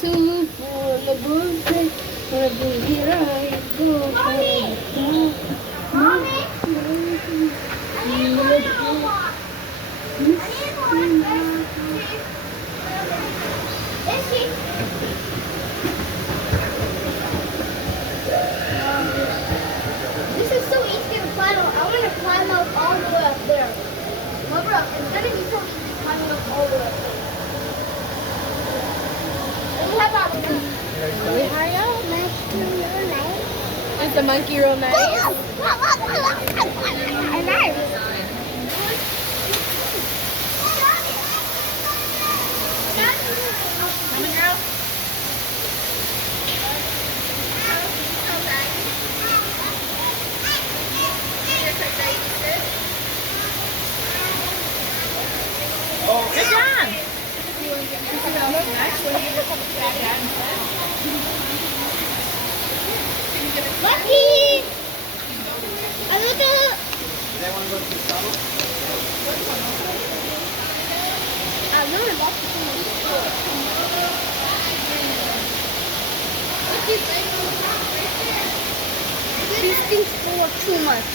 too full of bullshit. For a booty ride, go for it. Mommy? Is she? This is so easy to climb up. I want to climb up all the way up there. Remember, it's going to be so easy climbing up all the way up there. And we have our Really high up. Is the monkey real nice? I know. Coming, girl? Good job. Lucky! I look at I really love to see these things full of too much.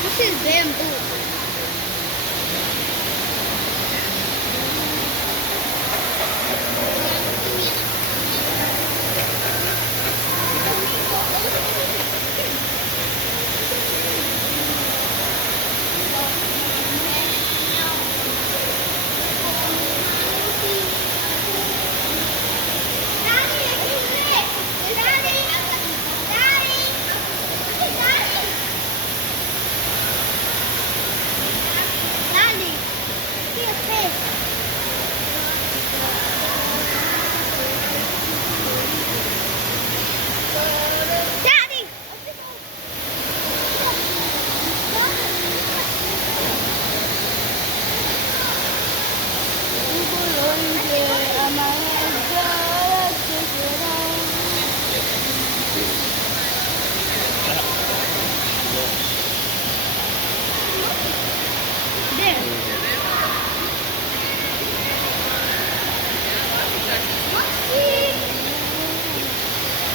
This is bamboo.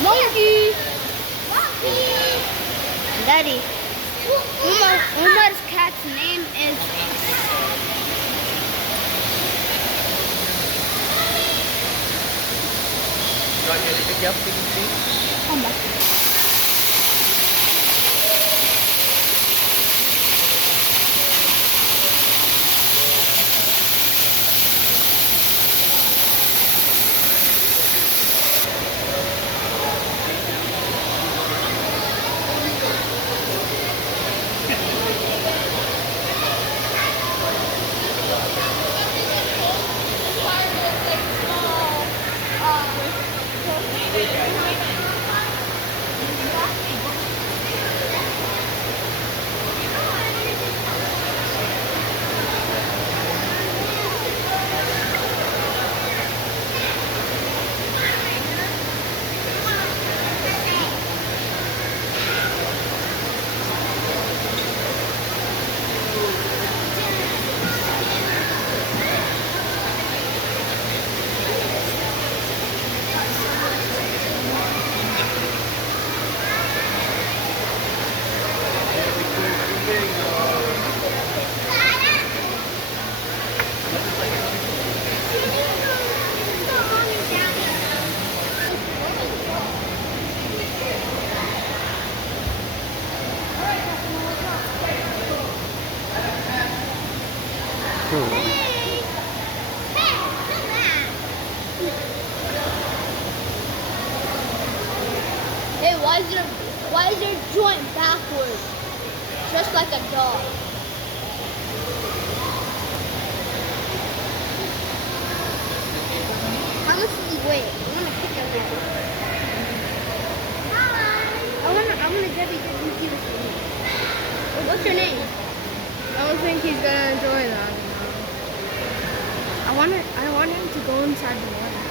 Monkey! Daddy, Umar's cat's name is... You want me to pick you up so you can see? Oh my. Why is your joint backwards? Just like a dog. How much does he weigh? I'm gonna pick him up. I'm gonna give you this to me. What's your name? I don't think he's gonna enjoy that. I want him to go inside the water.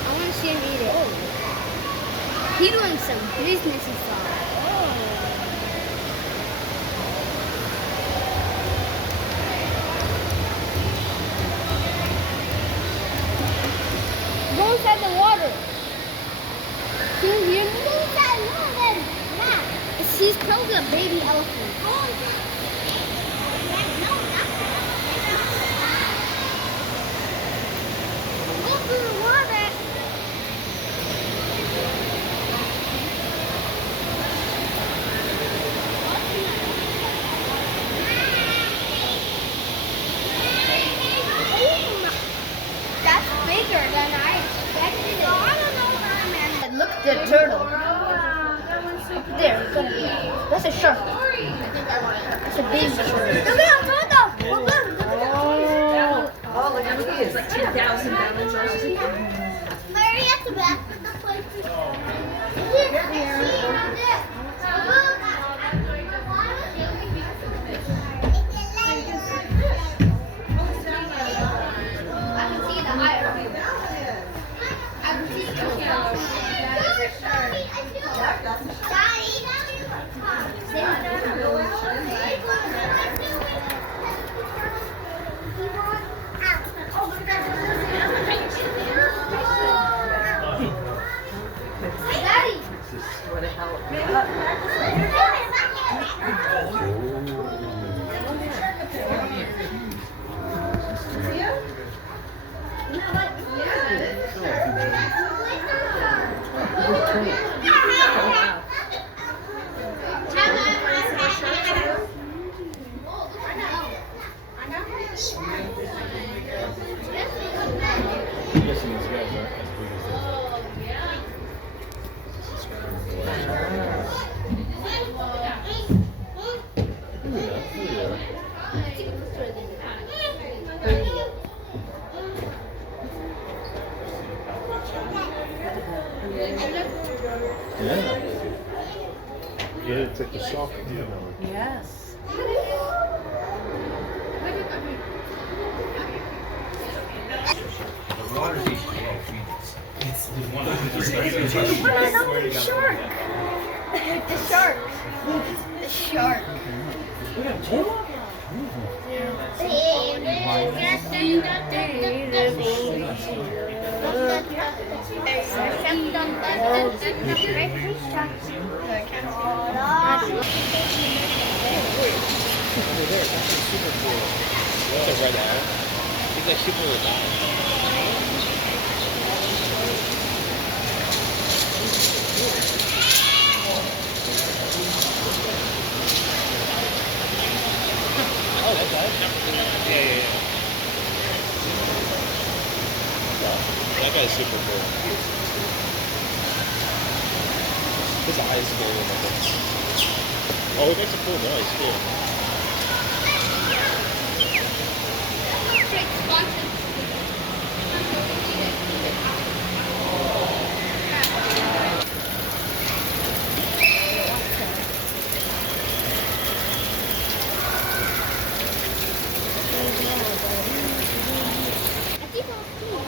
I want to see him eat it. He's doing some business inside. Go inside the water. Can you hear me? He's probably a baby elephant. Go through the water. That's bigger than I expected. I don't know, man. Look at the turtle. There, that's a shark. That's a big shark. Look at the turtle. Oh, look at this. It's like 10,000 pounds. Mary at the back of the place. I can see the eye. I can see the Daddy! What the hell? I'm guessing these guys aren't as big as this. Yeah. Yeah, it's like the soft deal. Yes. The water's each below Phoenix. It's the one The shark. The shark. The shark. That's a red eye. He's like super red eye. Oh, that guy? Yeah. That guy's super cool. His eyes go in like this. Oh, he makes a cool noise too.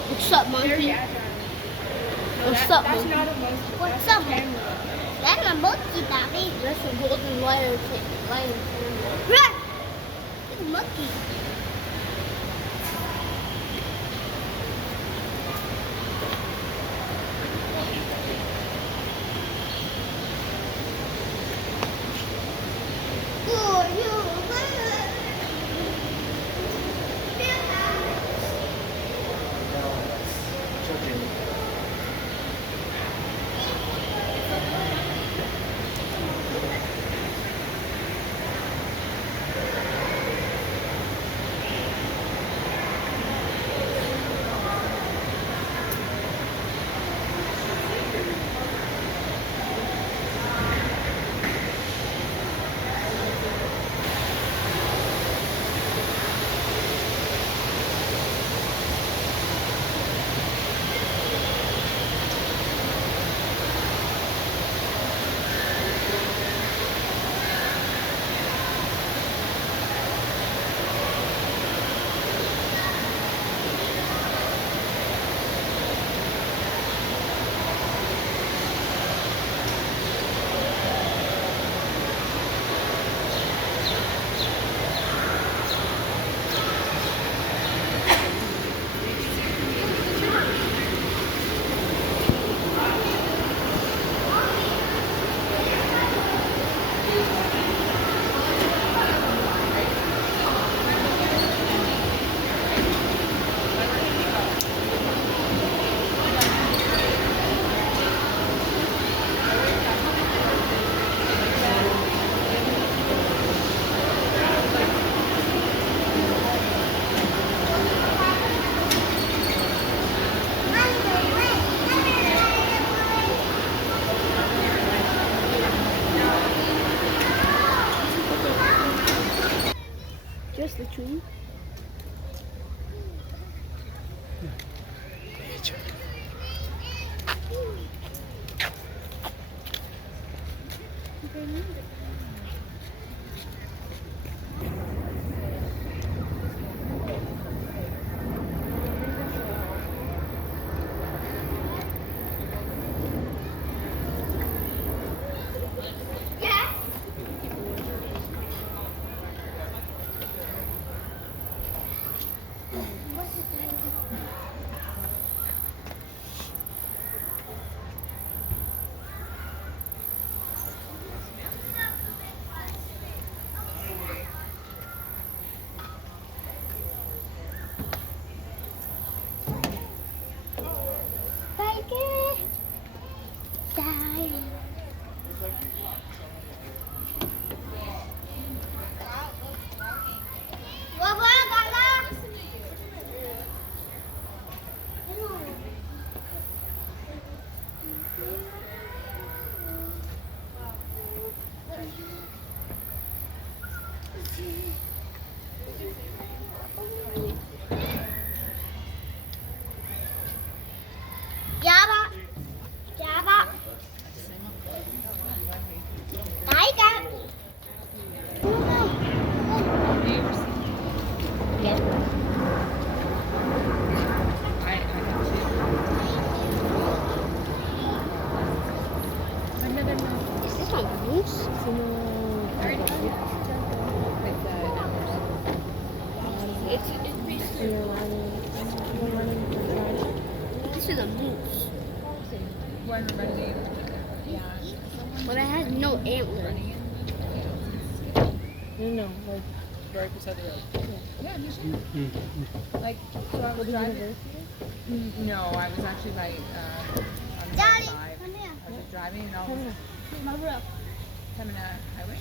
What's up, monkey? What's up, monkey? What's up, monkey? That's a monkey, Daddy. That's a golden lion. Right. It's a monkey. This is a moose. But I had no antler. No, like Right beside the road. Yeah, just like so I was driving. No, I was actually like on the Daddy, side. come here. I was just driving and all My bro. coming out highway.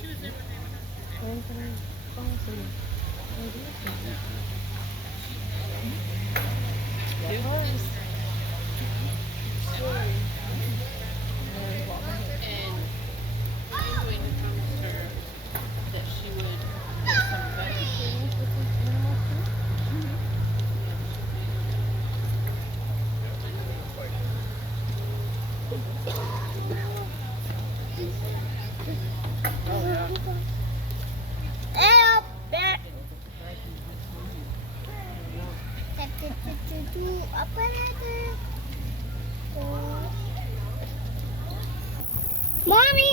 Help! Apa itu? Mommy!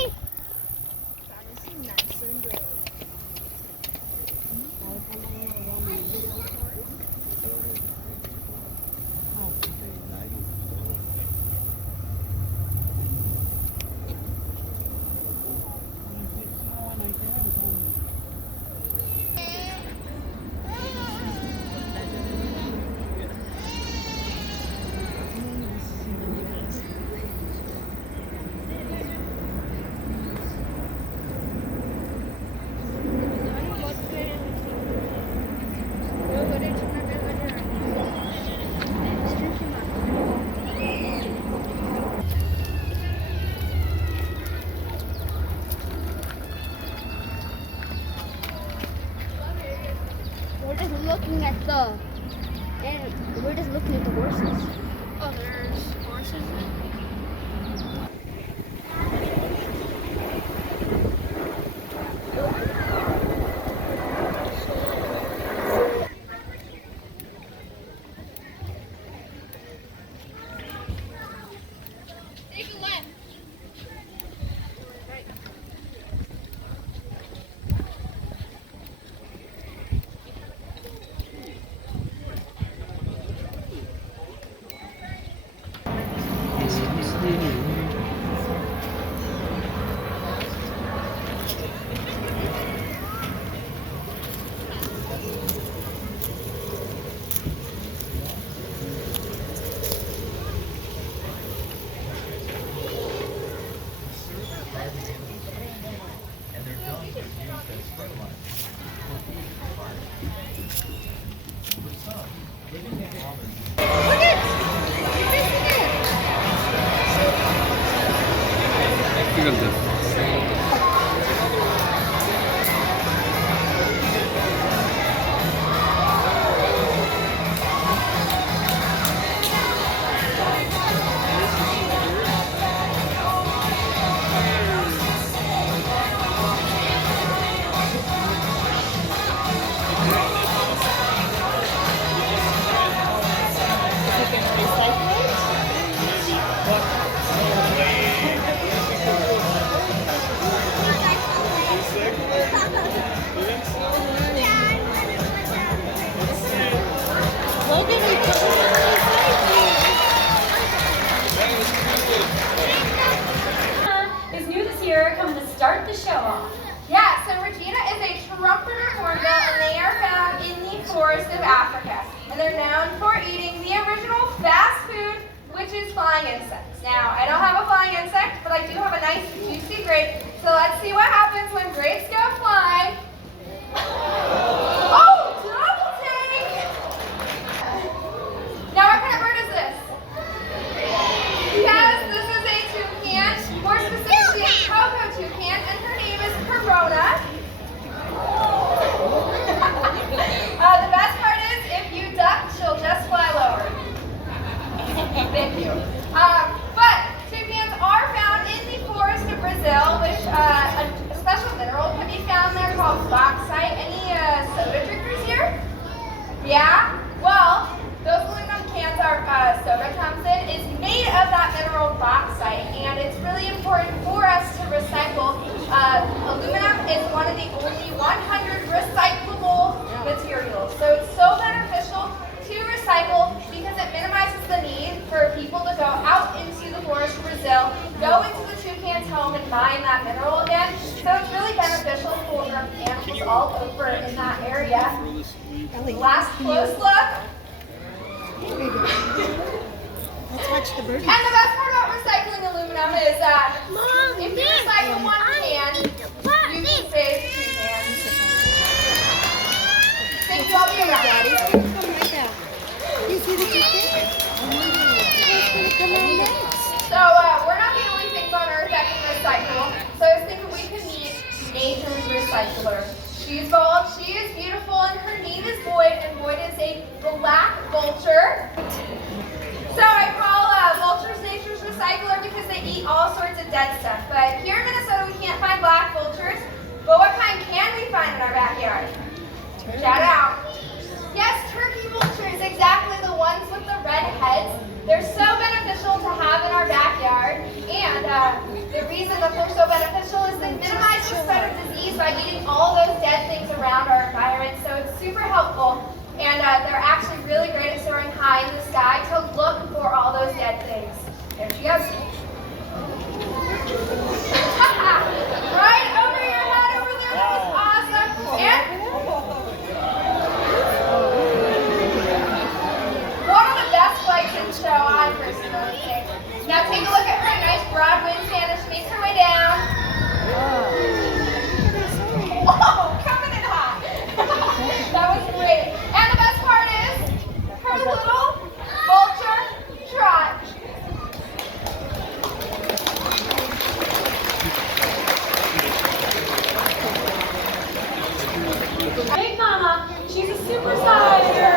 We're just looking at the horses. oh, there's horses. Is new this year, coming to start the show off. Yeah, so Regina is a trumpeter hornbill, and they are found in the forest of Africa. And they're known for eating the original fast food, which is flying insects. Now, I don't have a flying insect, but I do have a nice juicy grape. So let's see what happens when grapes go flying. Oh, double take! Now, what kind of bird is this? Yes, this is a toucan, more specifically a cocoa toucan, and her name is Corona. The best part is, if you duck, she'll just fly lower. Thank you. But toucans are found in the forest of Brazil, which a special mineral can be found there called bauxite. Any soda drinkers here? Yeah? Well, those aluminum cans our soda comes in is made of that mineral bauxite, and it's really important for us to recycle Aluminum is one of the only 100 recyclable materials. So it's so beneficial to recycle because it minimizes the need for people to go out into the forest of Brazil, go into the toucan's home and mine that mineral again. So it's really beneficial for animals all over in that area. Last close look. Let's watch the birdies. And the best part about recycling aluminum is that if you recycle one can, you can save two cans. Thank you all for your Daddy, time. it's gonna come right back. You see the chicken? It's gonna come on next. So we're not the only things on Earth that can recycle. So I was thinking we could meet nature's recycler. She's bold, she is beautiful, and her name is Boyd, and Boyd is a black vulture. So I call vultures nature's recycler because they eat all sorts of dead stuff. But here in Minnesota we can't find black vultures. But what kind can we find in our backyard? Shout out. Yes, turkey vultures, exactly, the ones with the red heads. They're so beneficial to have in our backyard. And the reason that they're so beneficial is they minimize the spread of disease by eating all those dead things around our environment. So it's super helpful. And they're actually really great at soaring high in the sky to look for all those dead things. There she goes. Right over your head over there. That was awesome. And one of the best flights in the show, I personally think. Now take a look at her. Nice broad wingspan as she makes her way down. Oh, coming in hot. That was great. And the best part is her little vulture trot. Big Mama, she's a supersizer.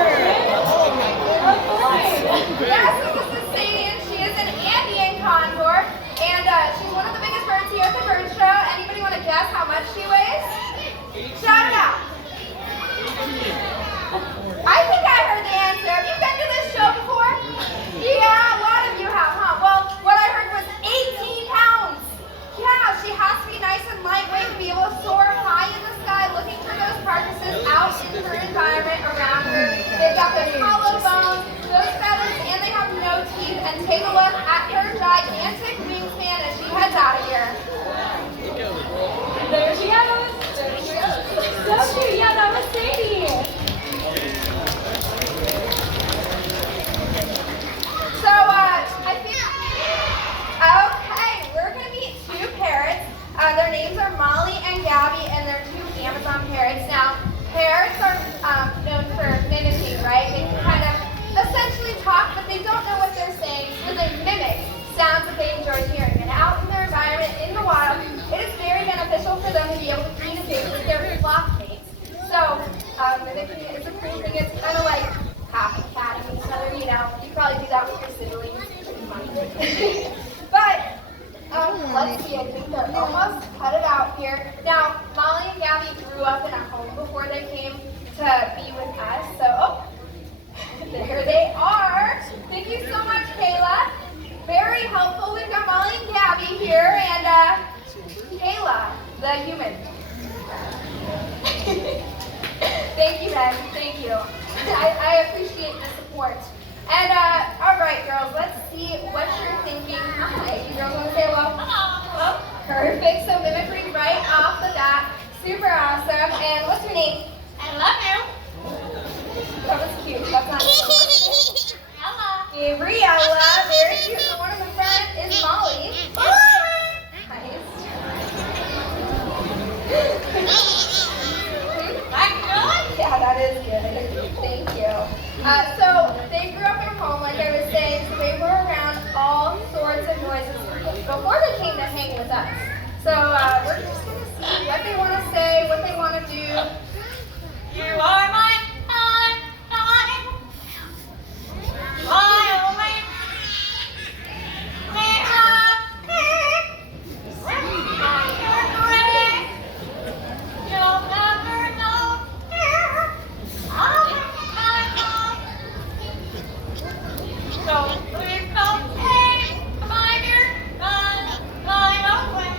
Yes, this is Sadie, and she is an Andean condor, and she's one of the biggest birds here at the bird show. Anybody want to guess how much she weighs? Shout it out. I think I heard the answer. Have you been to this show before? Yeah, a lot of you have, huh? Well, what I heard was 18 pounds. Yeah, she has to be nice and lightweight to be able to soar high in the sky looking for those carcasses out in her environment around her. They've got those hollow bones, those feathers, and they have no teeth. And take a look at her gigantic wingspan as she heads out of here. There she goes. There she goes. So cute. Yeah, that was Sadie. So, I think, okay, we're going to meet two parrots. Their names are Molly and Gabby, and they're two Amazon parrots. Now, parrots are known for mimicking, right? They can kind of essentially talk, but they don't know what they're saying, so they mimic sounds that they enjoy hearing. And out in their environment, in the wild, it is very beneficial for them to be able to communicate with their flock mates. So, mimicking is a cool thing. It's kind of like half a cat and each other, you know. You probably do that with your siblings. But, let's see, I think they're almost cut it out here. Now, Molly and Gabby grew up in a home before they came to be with us. So, there they are. Thank you so much, Kayla. Very helpful. We've got Molly and Gabby here, and Kayla, the human. Thank you, Ben. Thank you. I appreciate the support. And, all right, girls, let's see what you're thinking. Hi, you girls want to say hello? Hello. Perfect. So mimicry right off the bat. Super awesome. And what's your name? I love you. That was cute. That's not What's your name? Gabriella. Very cute. And one of the friends is Molly. Nice. Yeah, that is good. Thank you. So they grew up in a home, like I was saying, so they were around all sorts of noises before they came to hang with us. So we're just going to see what they want to say, what they want to do. You are my time. My only. You'll never know. So please don't take my dear, run away.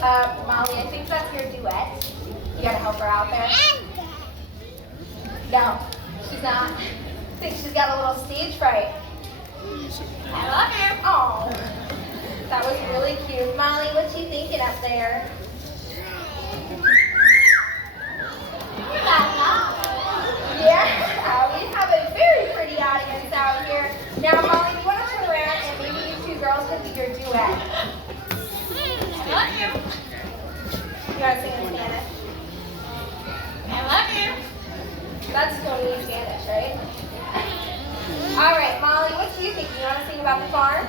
Molly, I think that's your duet. You gotta help her out there. No, she's not. I think she's got a little stage fright. I love her. Oh, that was really cute. Molly, what's she thinking up there? Yeah, we have a very pretty audience out here. Now, Molly, you want to turn around and maybe you two girls could be your duet. I love you. You want to sing in Spanish? I love you. That's totally Spanish, right? All right, Molly, what do you think? You want to sing about the farm?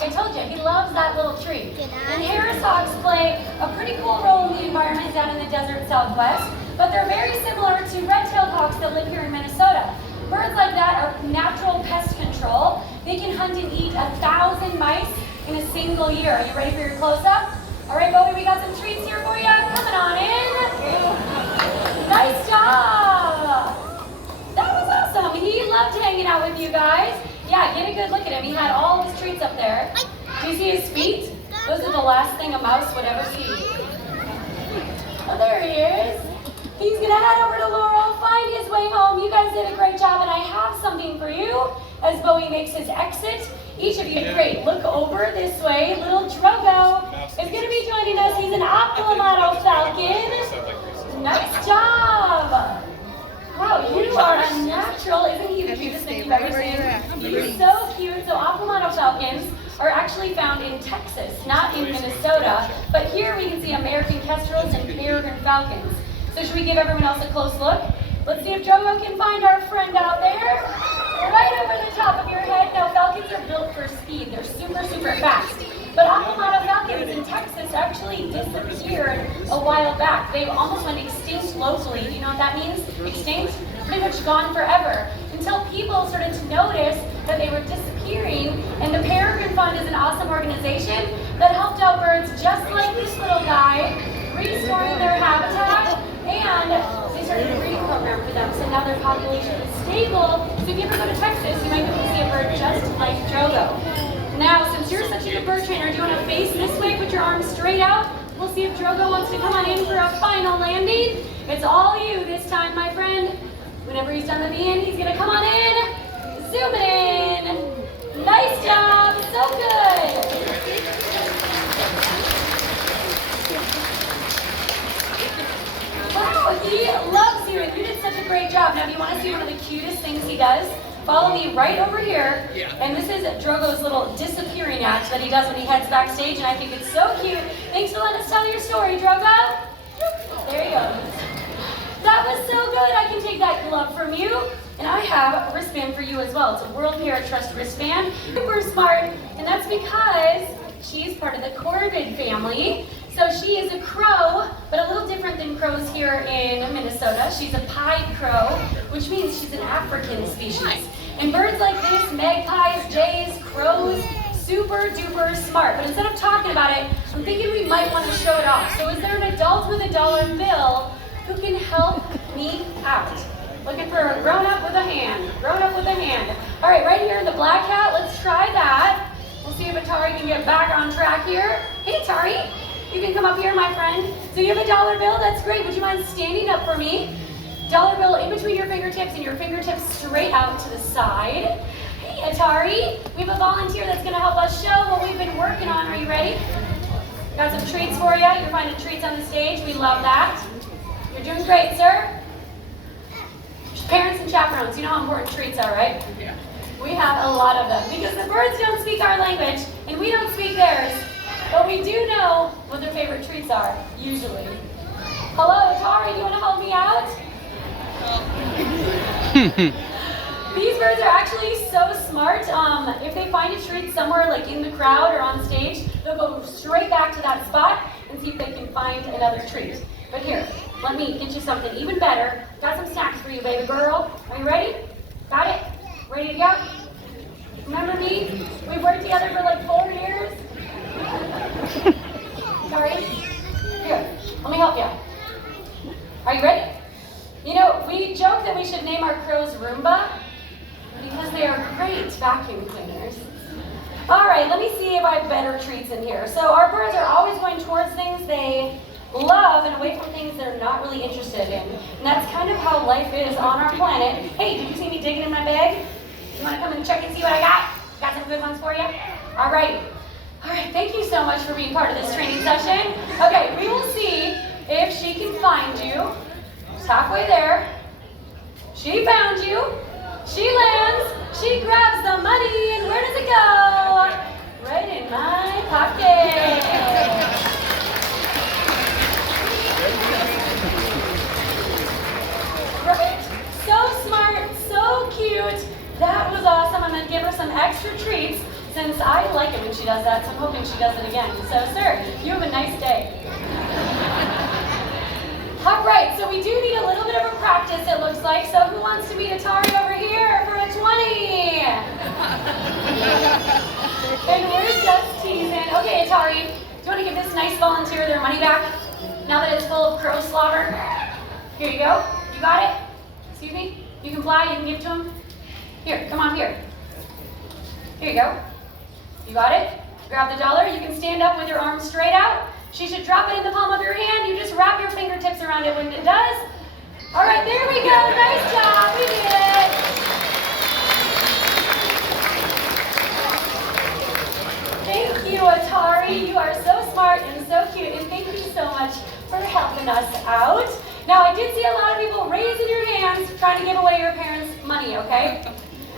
I told you, he loves that little tree. And Harris hawks play a pretty cool role in the environment down in the desert Southwest, but they're very similar to red-tailed hawks that live here in Minnesota. Birds like that are natural pest control. They can hunt and eat 1,000 mice in a single year. Are you ready for your close-up? All right, Bowie, we got some treats here for you. Coming on in. Nice job. That was awesome. He loved hanging out with you guys. Yeah, get a good look at him. He had all of his treats up there. Do you see his feet? Those are the last thing a mouse would ever see. Oh, there he is. He's gonna head over to Laurel, find his way home. You guys did a great job, and I have something for you as Bowie makes his exit. Each of you did great. Look over this way. Little Drogo is gonna be joining us. He's an Aquamato falcon. Nice job. Wow, you are a natural. Isn't he the cutest thing you've ever seen? He's so cute. So Aquamato falcons are actually found in Texas, not in Minnesota. But here we can see American kestrels and peregrine falcons. So should we give everyone else a close look? Let's see if Drogo can find our friend out there. Right over the top of your head. Now falcons are built for speed. They're super, super fast. But Aquamato falcons in Texas actually disappeared a while back. They almost went extinct locally. Do you know what that means? Extinct? Pretty much gone forever. Until people started to notice that they were disappearing. And the Peregrine Fund is an awesome organization that helped out birds just like this little guy, restoring their habitat. And they started a breeding program for them. So now their population is stable. So if you ever go to Texas, you might be able to see a bird just like Drogo. Now, since you're such a good bird trainer, do you want to face this way, put your arms straight out? We'll see if Drogo wants to come on in for a final landing. It's all you this time, my friend. Whenever he's done with the in, he's going to come on in. Zoom it in. Nice job. So good. Wow, he loves you, and you did such a great job. Now, do you want to see one of the cutest things he does? Follow me right over here. And this is Drogo's little disappearing act that he does when he heads backstage, and I think it's so cute. Thanks for letting us tell your story, Drogo. There you go. That was so good. I can take that glove from you. And I have a wristband for you as well. It's a World Parrot Trust wristband. Super smart, and that's because she's part of the corvid family. So she is a crow, but a little different than crows here in Minnesota. She's a pied crow, which means she's an African species. And birds like this, magpies, jays, crows, super duper smart. But instead of talking about it, I'm thinking we might want to show it off. So is there an adult with a dollar bill who can help me out? Looking for a grown-up with a hand. Grown-up with a hand. All right, right here in the black hat, let's try that. We'll see if Atari can get back on track here. Hey, Atari. you can come up here, my friend. So you have a dollar bill, that's great. Would you mind standing up for me? Dollar bill in between your fingertips and your fingertips straight out to the side. Hey, Atari, we have a volunteer that's gonna help us show what we've been working on. Are you ready? Got some treats for you. You're finding treats on the stage. We love that. You're doing great, sir. Parents and chaperones, you know how important treats are, right? Yeah. We have a lot of them because the birds don't speak our language and we don't speak theirs. But we do know what their favorite treats are, usually. Hello, Atari, do you want to help me out? These birds are actually so smart. If they find a treat somewhere like in the crowd or on stage, they'll go straight back to that spot and see if they can find another treat. But here, let me get you something even better. Got some snacks for you, baby girl. Are you ready? Got it? Ready to go? Remember me? We've worked together for like 4 years. Sorry? Here, let me help you. Are you ready? You know, we joke that we should name our crows Roomba because they are great vacuum cleaners. All right, let me see if I have better treats in here. So our birds are always going towards things they love and away from things they're not really interested in. And that's kind of how life is on our planet. Hey, did you see me digging in my bag? You want to come and check and see what I got? Got some good ones for you? All right. All right, thank you so much for being part of this training session. Okay, we will see if she can find you. She's halfway there. She found you. She lands. She grabs the money, and where does it go? Right in my pocket. Right? So smart, so cute. That was awesome. I'm going to give her some extra treats since I like it when she does that, so I'm hoping she does it again. So, sir, you have a nice day. All right, so we do need a little bit of a practice, it looks like. So who wants to meet Atari over here for a 20? And we're just teasing. Okay, Atari, do you want to give this nice volunteer their money back now that it's full of crow slobber? Here you go. You got it? Excuse me? You can fly, you can give it to him? Here, come on here. Here you go. You got it? Grab the dollar. You can stand up with your arms straight out. She should drop it in the palm of your hand. You just wrap your fingertips around it when it does. All right, there we go. Nice job. We did it. Thank you, Atari. You are so smart and so cute. And thank you so much for helping us out. Now, I did see a lot of people raising your hands trying to give away your parents' money, okay?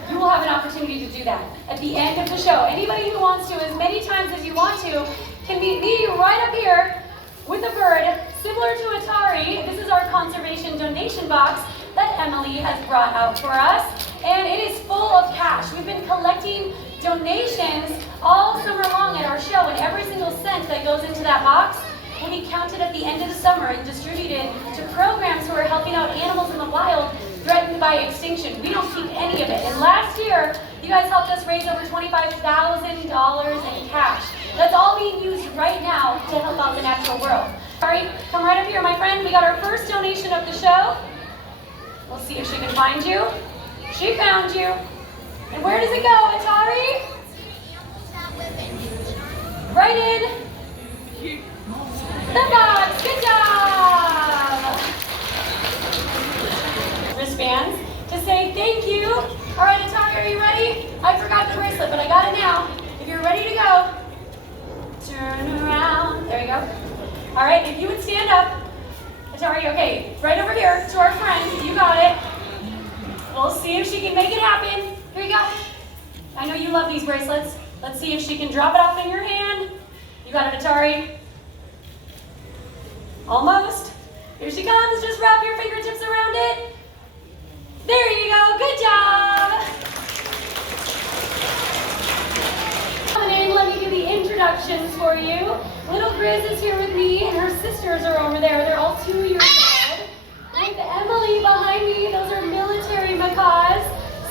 You will have an opportunity to do that at the end of the show. Anybody who wants to, as many times as you want to, can meet me right up here with a bird similar to Atari. This is our conservation donation box that Emily has brought out for us. And it is full of cash. We've been collecting donations all summer long at our show, and every single cent that goes into that box will be counted at the end of the summer and distributed to programs who are helping out animals in the wild threatened by extinction. We don't keep any of it. And last year, you guys helped us raise over $25,000 in cash. That's all being used right now to help out the natural world. All right, come right up here, my friend. We got our first donation of the show. We'll see if she can find you. She found you. And where does it go, Atari? Right in the box. Good job. Wristbands to say thank you. All right, Atari, are you ready? I forgot the bracelet, but I got it now. If you're ready to go, turn around. There you go. All right, if you would stand up. Atari, okay, right over here to our friend. You got it. We'll see if she can make it happen. Here you go. I know you love these bracelets. Let's see if she can drop it off in your hand. You got it, Atari. Almost. Here she comes. Just wrap your fingertips around it. There you go. Good job. Come in. Let me do the introductions for you. Little Grizz is here with me, and her sisters are over there. They're all 2 years old. With Emily behind me, those are military macaws.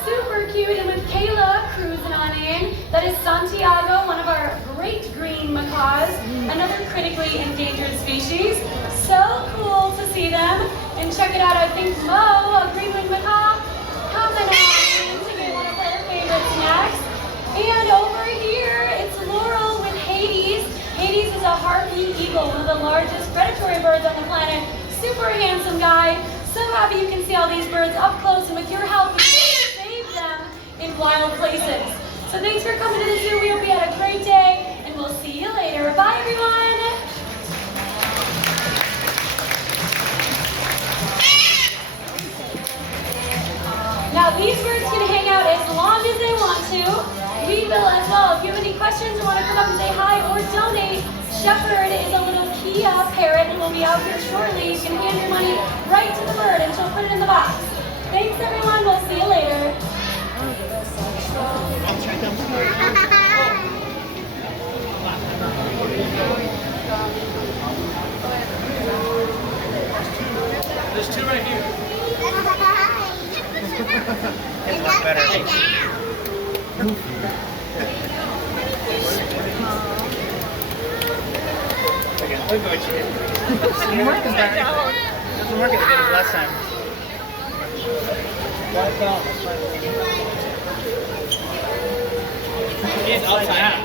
Super cute. And with Kayla cruising on in, that is Santiago, one of our great green macaws, another critically endangered species. So cool to see them. And check it out, I think Mo, a green-winged macaw, coming on in to get one of her favorite snacks. And over here, it's Laurel with Hades. Hades is a harpy eagle, one of the largest predatory birds on the planet. Super handsome guy. So happy you can see all these birds up close, and with your help, we can save them in wild places. So thanks for coming to the zoo. We hope you had a great day, and we'll see you later. Bye, everyone. Now these birds can hang out as long as they want to. We will as well. If you have any questions or want to come up and say hi or donate, Shepherd is a little Kia parrot and will be out here shortly. You can hand your money right to the bird and she'll put it in the box. Thanks everyone. We'll see you later. There's two right here. It's much better. Look what you did. Doesn't work as good as last time. He's upside down.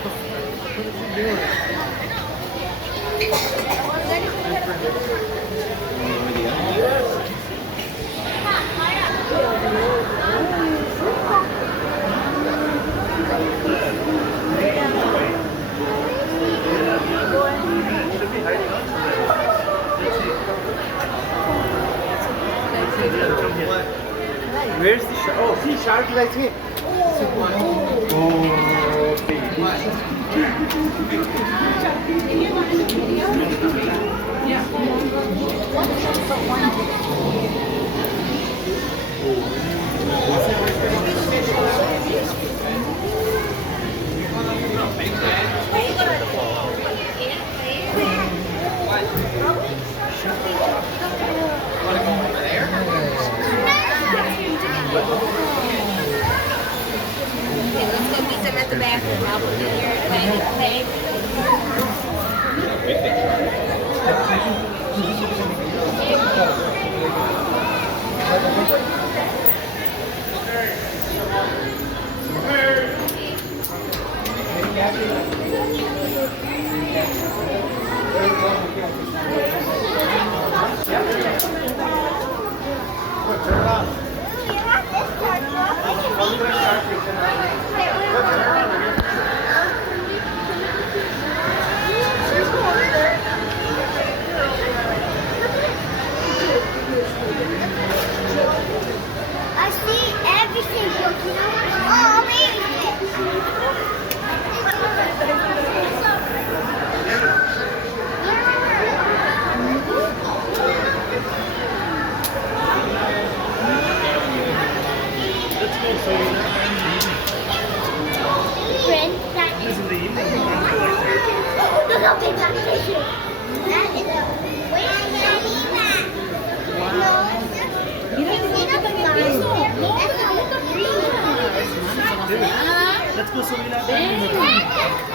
Where's the shark? Oh, see, shark is right here. Oh, Okay, let's go meet them at the bathroom. I'll put in your leg. I see everything. Oh, look how big that fish is. That is a let's go swimming out there.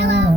Hello.